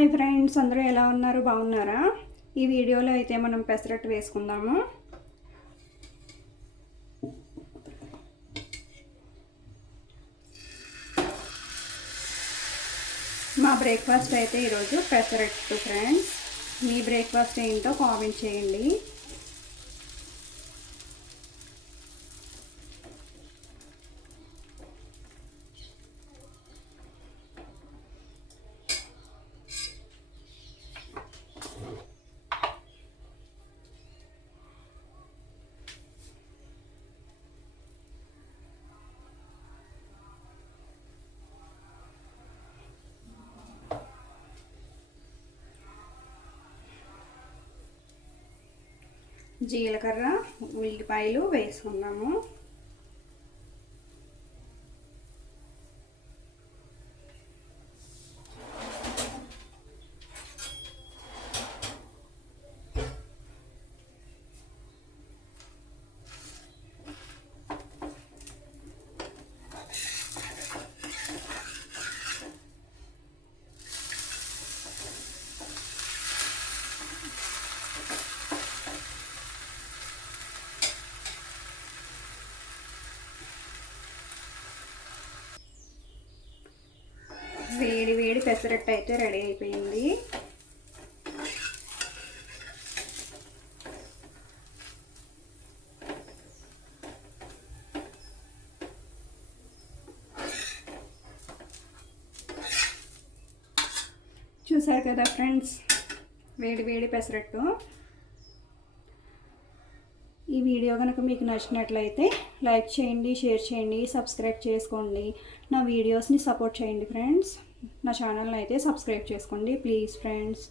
Hi friends, అందరూ ఎలా ఉన్నారు? బాగున్నారా? ఈ వీడియోలో అయితే మనం పెసరట్టు వేసుకుందాము. మా బ్రేక్ఫాస్ట్ అయితే ఈరోజు పెసరట్టు ఫ్రెండ్స్. మీ బ్రేక్ఫాస్ట్ ఏంటో కామెంట్ చేయండి. జీలకర్ర, ఉల్లిపాయలు వేసుకున్నాము. వేడి వేడి పెసరట్టు అయితే రెడీ అయిపోయింది. చూసారు కదా ఫ్రెండ్స్, వేడి వేడి పెసరట్టు. ఈ వీడియో కనుక మీకు నచ్చినట్లయితే లైక్ చేయండి, షేర్ చేయండి, సబ్స్క్రైబ్ చేసుకోండి. నా వీడియోస్ని సపోర్ట్ చేయండి ఫ్రెండ్స్. నా ఛానల్ని అయితే సబ్స్క్రైబ్ చేసుకోండి ప్లీజ్ ఫ్రెండ్స్.